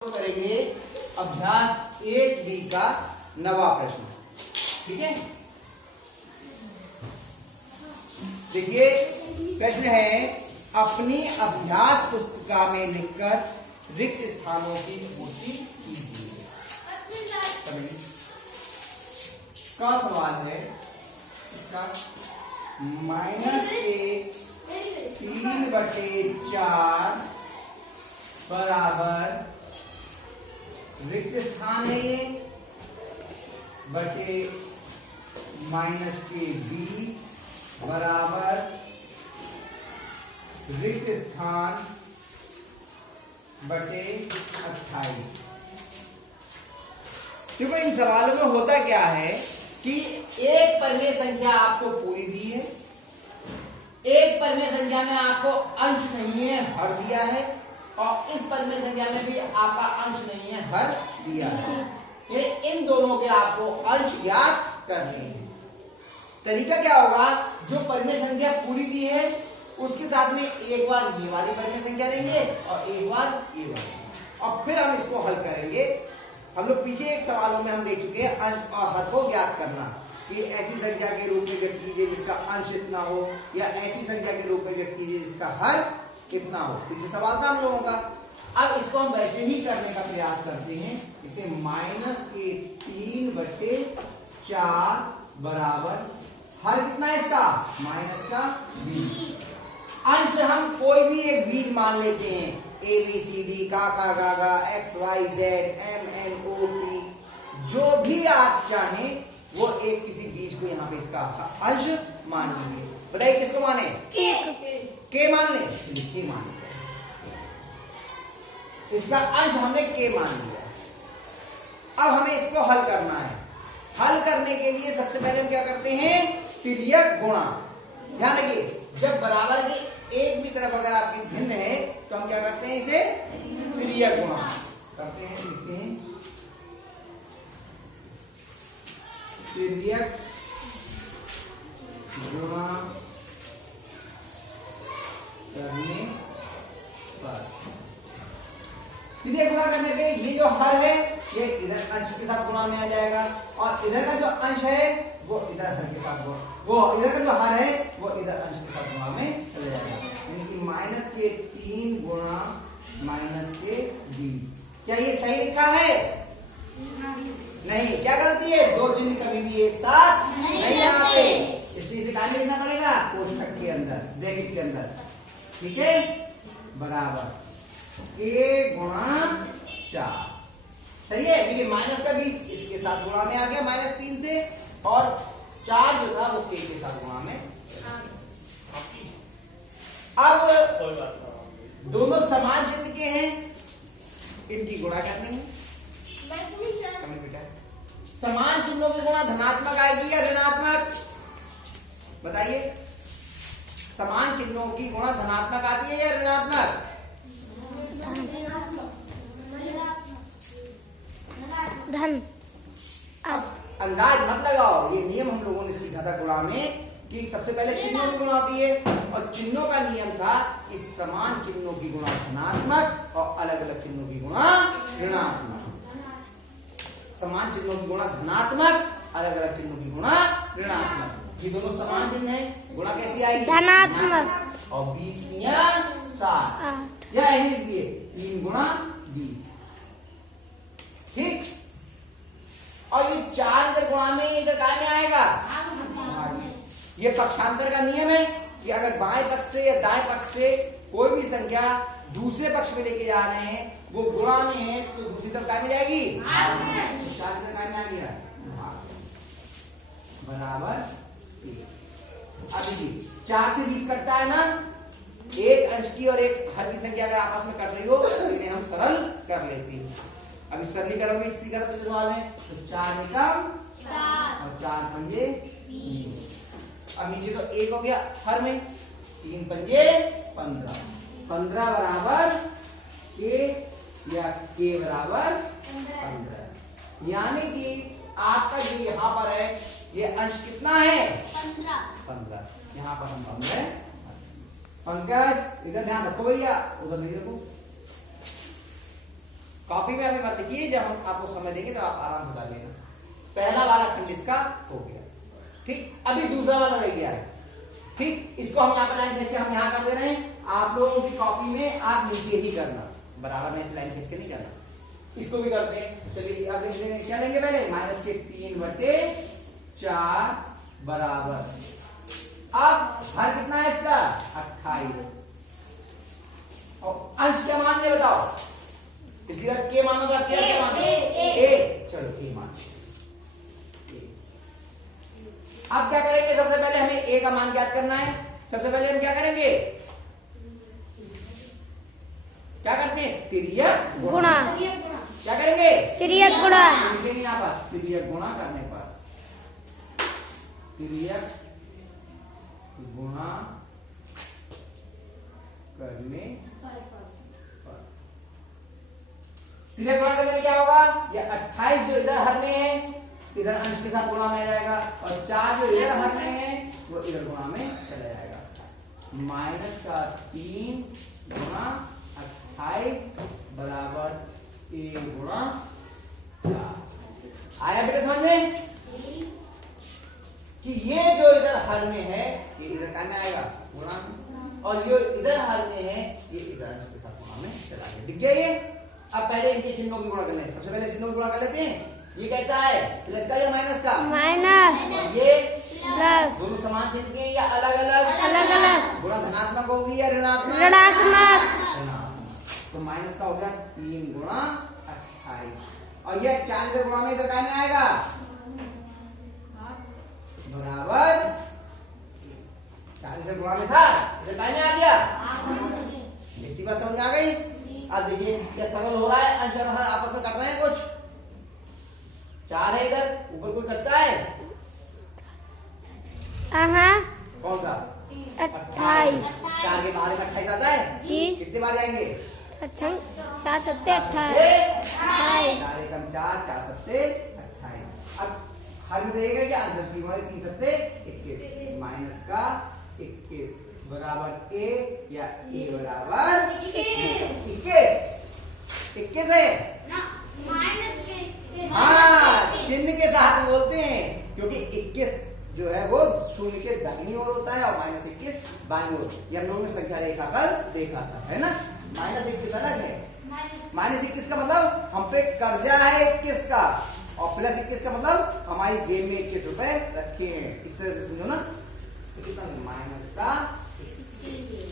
तो करेंगे अभ्यास 1B का 9वां प्रश्न। ठीक है, देखिए प्रश्न है, अपनी अभ्यास पुस्तिका में लिखकर रिक्त स्थानों की पूर्ति कीजिए। का सवाल है इसका -3/4 बराबर रिक्त स्थान है ये बटे -20 बराबर रिक्त स्थान बटे 28। देखो इन सवालों में होता क्या है कि एक परिमेय संख्या आपको पूरी दी है, एक परिमेय संख्या में आपको अंश नहीं है हर दिया है, और इस परिमेय संख्या में भी आपका अंश नहीं है हर दिया है। फिर इन दोनों के आपको अंश ज्ञात करने हैं। तरीका क्या होगा, जो परिमेय संख्या पूरी दी है उसके साथ में एक बार ये वाली परिमेय संख्या लेंगे और एक बार ये वाली, और फिर हम इसको हल करेंगे। हम लोग पीछे एक सवालों में हम देख चुके हैं अंश और हर को ज्ञात करना, कि ऐसी संख्या के रूप में व्यक्त कीजिए जिसका अंश इतना हो, या ऐसी संख्या के रूप में व्यक्त कीजिए जिसका हर कितना हो। पीछे सवाल था हम लोगों का। अब इसको हम वैसे ही करने का प्रयास करते हैं। देखिए -3/4 बराबर हर कितना है इसका -20। अंश हम कोई भी एक बीज मान लेते हैं, ABCD का XYZ MNOP, जो भी आप चाहें वो एक किसी बीज को यहाँ पे इसका अंश मान लीजिए। बताइए किसको माने? के मान ले, के मान ले। इसका अंश हमने के मान लिया। अब हमें इसको हल करना है। हल करने के लिए सबसे पहले हम क्या करते हैं, तिर्यक गुणा। ध्यान रखिए, जब बराबर की एक भी तरफ अगर आपकी भिन्न है तो हम क्या करते हैं, इसे तिर्यक गुणा करते हैं। लिखते हैं तिर्यक गुणा करने पर, तिर्यक गुणा करने पे ये जो हर है ये इधर अंश के साथ गुणा में आ जाएगा, और इधर का जो अंश है वो इधर हर के साथ वो इधर का जो हर है वो इधर अंश के साथ गुणा में चले जाएगा। यानी कि -3 गुणा -20। क्या ये सही लिखा है? नहीं। क्या गलती है? दो चिन्ह कभी भी एक साथ नहीं आते, इसलिए इसे कहाँ लिखना पड़ेगा? कोष्ठक के अंदर, ब्रैकेट के अंदर। ठीक है, बराबर k गुणा 4। सही है। देखिए -20 इसके साथ गुणा में आ गया -3 से, और 4 जो था वो k के साथ गुणा में। अब दोनों समान चिन्ह के हैं, इनकी गुणा करनी है। समान चिन्हों की गुणा धनात्मक आएगी या ऋणात्मक? बताइए, समान चिन्हों की गुणा धनात्मक आती है या ऋणात्मक? धन। अब अंदाज मत लगाओ, ये नियम हम लोगों ने सीखा था गुणा में कि सबसे पहले चिन्हों की गुणा होती है, और चिन्हों का नियम था कि समान चिन्हों की गुणा धनात्मक और अलग अलग चिन्हों की गुणा ऋणात्मक। समान चिन्हों की गुणा धनात्मक, अलग अलग चिन्हों की गुणा ऋणात्मक। ये दोनों समान चिन्ह है, गुणा कैसी आएगी? धनात्मक। और 20 × 7, या यही लिखिए 3 × 20। ठीक, और ये 4 इधर गुणा में, इधर काय में आएगा? ये पक्षांतर का नियम है कि अगर बाएं पक्ष से या दाएं पक्ष से कोई भी संख्या दूसरे पक्ष में लेके जा रहे हैं, वो गुणा में है, तो दूसरी तरफ काय में जाएगी? 4 इधर काय में आ गया? बराबर 1। अब देखिए 4 से 20 कटता है ना, एक अंश की और एक हर की संख्या अगर आपस में कट रही हो तो इन्हें हम सरल कर लेते हैं। अभी सरलीकरण में इसी तरह सवाल है, तो 4 निकम 4 और 4 पंजे 20। अब नीचे तो 1 हो गया हर में, 3 पंजे 15। 15 बराबर k, या k बराबर 15। यानी कि आपका जो यहाँ पर है ये अंश कितना है? 15। यहाँ पर हम 15 पंकज इधर ध्यान रखो भैया, उधर नहीं रखो। कॉपी में अभी मत लिखिए, जब हम आपको समय देंगे तो आप आराम से डाल लेना। पहला वाला खंड इसका हो गया। ठीक, अभी दूसरा वाला रह गया है। ठीक, इसको हम यहाँ पर लाइन खींच के हम यहाँ कर दे रहे हैं। आप लोगों की कॉपी में आप नीचे ही करना, बराबर में इस लाइन खींच के नहीं करना। इसको भी करते हैं। चलिए अब क्या लेंगे पहले, -3/4 बराबर, अब हर कितना है इसका 28, और अंश क्या मान ले बताओ, पिछली बार के माना था, क्या क्या माना, ए, चलो ए मान। अब क्या करेंगे, सबसे पहले हमें ए का मान ज्ञात करना है। सबसे पहले हम क्या करेंगे, क्या करते हैं, तिर्यक गुणा। क्या करेंगे, तिर्यक गुणा। लिखेंगे यहाँ पर, तिर्यक गुणा करने पर, तिर्यक गुणा करने पर, तिर्यक गुणा करने में क्या होगा, ये 28 जो इधर हर में है इधर अंश के साथ गुणा में आ जाएगा, और 4 जो इधर हर में है वो इधर गुणा में चला जाएगा। -3 गुणा 28 बराबर a गुणा 4। आया बेटे समझ में कि ये जो इधर हर में है ये इधर का में आएगा गुणा में, और ये इधर हर में है ये इधर अंश के साथ गुणा में चला गया। दिख गया ये। अब पहले इनके चिन्हों की गुणा कर लें। सबसे पहले चिन्हों की गुणा कर लेते हैं। ये कैसा है, प्लस का या माइनस का, माइनस, ये प्लस, दोनों समान चिन्ह के या अलग अलग, अलग अलग, गुणा धनात्मक होगी या ऋणात्मक, ऋणात्मक। तो माइनस का हो गया 3 गुणा 28, और ये 4 इधर गुणा में इधर काय में आएगा बराबर, 4 इधर गुणा में था इधर काय में आ गया। इतनी बात समझ में आ गई। अब देखिए क्या सरल हो रहा है, अंश और हर आपस में कट रहे हैं, कुछ 4 है इधर, ऊपर कोई कटता है, कौन सा 28, 4 के बाहर 28 आता है, जी, कितने बार जाएंगे, 7 7 28, 4 एकम 4, 4 सत्ते 28। अब हर में देखेगा क्या, अंश 3 सत्ते 21, माइनस का 21 बराबर ए, या ए बराबर 21 है। हाँ, चिन्ह के साथ बोलते हैं, क्योंकि 21 जो है वो शून्य के दाहिनी ओर होता है और -21 बाईं ओर। ये हम लोगों ने संख्या रेखा पर देखा था, है ना। -21 अलग है। -21 का मतलब हम पे कर्जा है 21 का, और +21 का मतलब हमारी जेब में 21 रुपए रखे हैं। इस तरह से समझो ना। तो कितना माइनस का 21,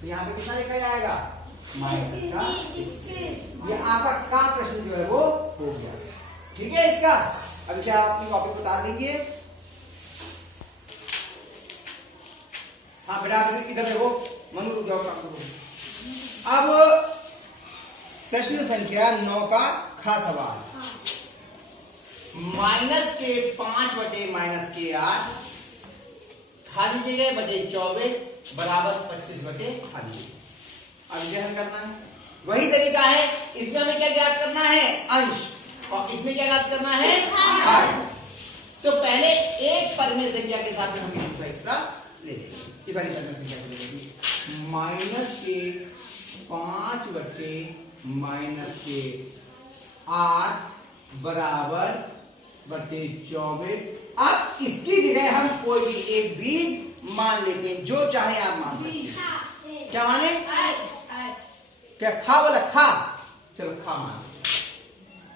तो यहाँ पे कितना लिखा जाएगा, माइनस का 21। ये आपका का प्रश्न जो है वो हो गया। ठीक है इसका। अब इसे आप अपनी कॉपी पर उतार लीजिए। हाँ बेटा आप इधर देखो, मनु रुक जाओ। अब प्रश्न संख्या 9 का खास सवाल, -5/-8 खाली जगह बटे 24 बराबर 25/खाली। अब इसे हल करना है, वही तरीका है। इसमें हमें क्या ज्ञात करना है, अंश, और इसमें क्या ज्ञात करना है, हर। तो पहले एक परमेय संख्या के साथ हम दूसरा हिस्सा ले लेंगे। इस वाली परमेय संख्या को ले लेंगे, -5/-8 बराबर बटे 24। अब इसकी जगह हम कोई भी एक बीज मान लेते हैं, जो चाहे आप मान सकते हैं। क्या माने, क्या खा बोला, खा, चलो खा मान,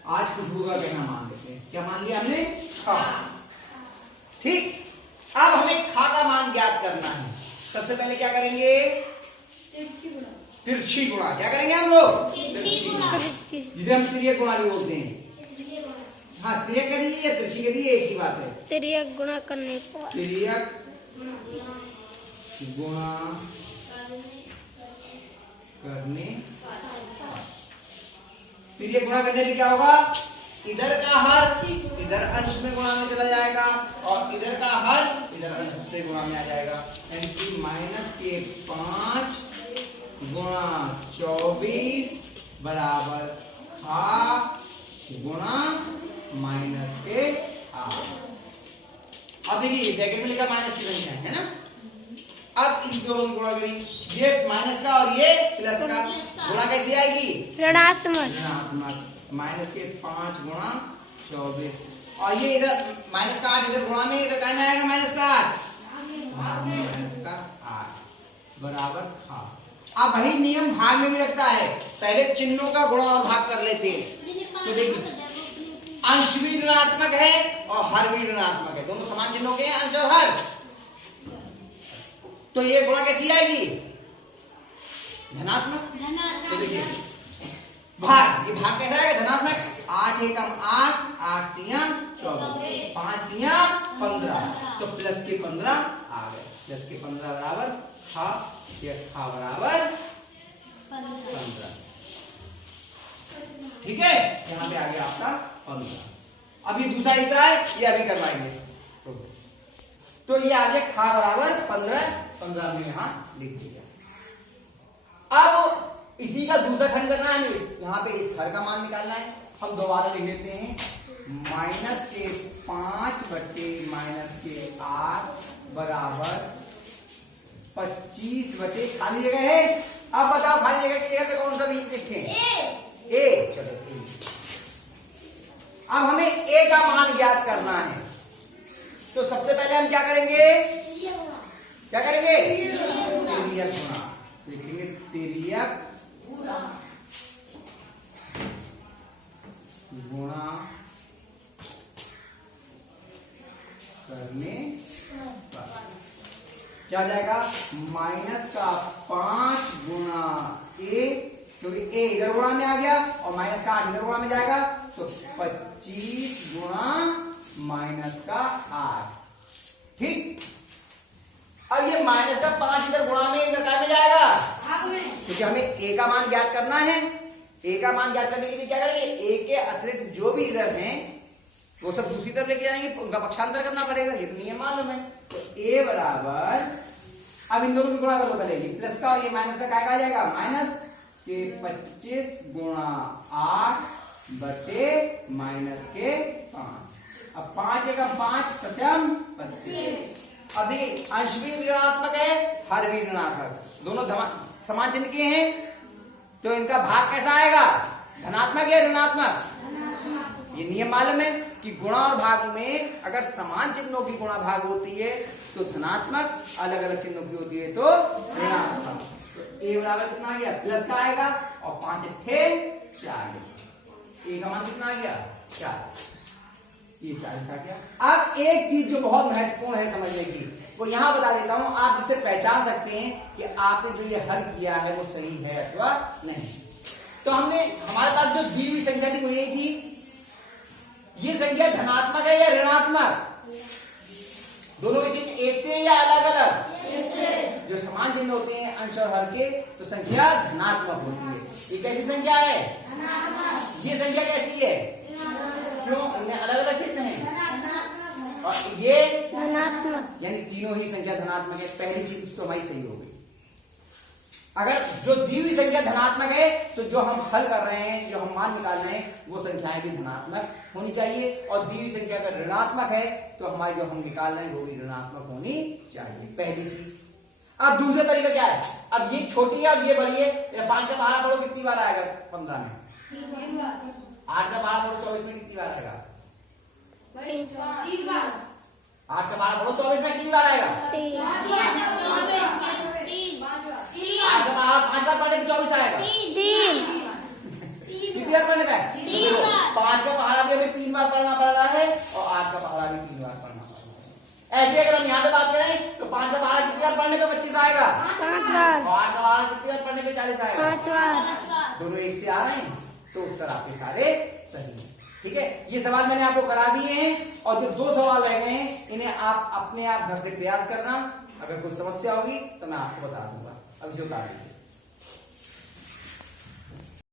आज कुछ होगा कहना मान लेते हैं। क्या मान लिया हमने, खा। ठीक, अब हमें खा का मान ज्ञात करना है। सबसे पहले क्या करेंगे, तिरछी गुणा। क्या करेंगे हम लोग, जिसे हम तिर्यक गुणा भी बोलते हैं। हाँ, तिर्यक कह दीजिए या तिरछी कह दीजिए, एक ही बात है। तिर्यक गुणा करने पर, तिर्यक गुणा करने, तिर्यक गुणा करने से क्या होगा, इधर का हर इधर अंश में गुणा में चला जाएगा, और इधर का हर इधर अंश से गुणा में आ जाएगा। यानी कि -5 गुणा 24 बराबर हाफ गुणा -8। अब देखिए ब्रैकेट में लिखा माइनस की संख्या है ना। अब इन दोनों की गुणा करें, ये माइनस का और ये प्लस का गुणा कैसी आएगी? ऋणात्मक। ऋणात्मक। माइनस के 5 गुणा 24 और ये इधर माइनस का 8 इधर गुणा में, इधर क्या में आएगा माइनस का 8, भाग में माइनस का 8 बराबर हाँ। अब वही नियम भाग में भी लगता है, पहले चिन्हों का गुणा और भाग कर लेते हैं। तो देखिए अंश भी ऋणात्मक है और हर भी ऋणात्मक है, दोनों समान चिन्हों के हैं अंश और हर। तो ये गुणा कैसी आएगी? धनात्मक। तो देखिए भाग, ये भाग कैसा आएगा? धनात्मक। 8 एकम 8, 8 तिया 24, 5 तिया 15, तो प्लस के 15 आ गए। प्लस के 15 बराबर खा, ये खा बराबर 15। ठीक है, यहाँ पे आ गया आपका 15। अब ये दूसरा हिस्सा है, ये अभी करवाएंगे। तो ये आ गया खा बराबर 15, 15 हमने यहाँ लिख दिया। अब इसी का दूसरा खंड करना है हमें, यहाँ पे इस हर का मान निकालना है। हम दोबारा लिख लेते हैं, माइनस के 5 बटे माइनस के 8 बराबर 25 बटे खाली जगह है। अब बताओ खाली जगह की जगह पे कौन सा बीज लिखें? ए। चलो अब हमें ए का मान ज्ञात करना है, तो सबसे पहले हम क्या करेंगे? क्या करेंगे? तिर्यक गुणा। लिखेंगे तिर्यक गुणा करने पर क्या जाएगा? माइनस का 5 गुणा ए, क्योंकि ए इधर गुणा में आ गया और माइनस का 8 इधर गुणा में जाएगा, तो 25 गुणा माइनस का 8। ठीक। अब ये माइनस का 5 इधर गुणा में, इधर क्या में जाएगा? क्योंकि हमें ए का मान ज्ञात करना है। ए का मान ज्ञात करने के लिए क्या करेंगे? ए के अतिरिक्त जो भी इधर हैं वो सब दूसरी तरफ लेके जाएंगे, उनका पक्षांतर करना पड़ेगा, ये तो नियम मालूम है। तो ए बराबर, अब इन दोनों की गुणा कर लो पहले, ये प्लस का और ये माइनस का क्या आ जाएगा? माइनस के 25 गुणा 8 बटे माइनस के 5। अब 5 एकम 5 पचम 25। अभी अंश भी ऋणात्मक है, हर भी ऋणात्मक, दोनों समान चिन्ह के हैं, तो इनका भाग कैसा आएगा? धनात्मक या ऋणात्मक? ये नियम मालूम है कि गुणा और भाग में अगर समान चिन्हों की गुणा भाग होती है तो धनात्मक, अलग अलग चिन्हों की होती है तो ऋणात्मक। तो ए बराबर कितना आ गया? प्लस का आएगा और 5 थे 40। ए का मान कितना आ गया? 40। ये 40 आ गया। अब एक चीज जो बहुत महत्वपूर्ण है समझने की, वो यहां बता देता हूं, आप जिससे पहचान सकते हैं कि आपने जो ये हल किया है वो सही है अथवा नहीं। तो हमने, हमारे पास जो दी हुई संख्या थी वो यही थी, ये संख्या धनात्मक है या ऋणात्मक? दोनों के चिन्ह एक से या अलग अलग? जो समान चिन्ह होते हैं अंश और हर के, तो संख्या धनात्मक होती है। ये कैसी संख्या है? ये संख्या कैसी है? क्यों? अलग अलग चिन्ह है और ये धनात्मक, यानी तीनों ही संख्या धनात्मक है। पहली चीज तो हमारी सही हो गई। अगर जो दी हुई संख्या धनात्मक है तो जो हम हल कर रहे हैं, जो हम मान निकाल रहे हैं, वो संख्याएं भी धनात्मक होनी चाहिए, और दी हुई संख्या अगर ऋणात्मक है तो हमारी जो हम निकाल रहे हैं वो भी ऋणात्मक होनी चाहिए, पहली चीज। अब दूसरा तरीका क्या है? अब ये छोटी है, अब ये बड़ी है। 5 का पहाड़ा पढ़ो कितनी बार आएगा? 15 में। 8 का पहाड़ा पढ़ो 24 में कितनी बार आएगा? 8 का पहाड़ा पढ़ो 24 में कितनी बार आएगा? 8 का पहाड़ा 5 बार पढ़ने में 24 आएगा? 3। कितनी बार पढ़ने का है? 5 का पहाड़ा भी हमें 3 बार पढ़ना पड़ रहा है और 8 का पहाड़ा भी 3 बार पढ़ना पड़ रहा है। ऐसे अगर हम यहाँ पे बात करें तो 5 का पहाड़ा कितनी बार पढ़ने पे 25 आएगा? 5 बार। और 8 का पहाड़ा कितनी बार पढ़ने पे 40 आएगा? 5 बार। दोनों एक से आ रहे हैं, तो उत्तर आपके सारे सही हैं। ठीक है, ये सवाल मैंने आपको करा दिए हैं, और जो 2 सवाल रह गए हैं इन्हें आप अपने आप घर से प्रयास करना। अगर कोई समस्या होगी तो मैं आपको बता दूंगा। अब इसे उतार दीजिए।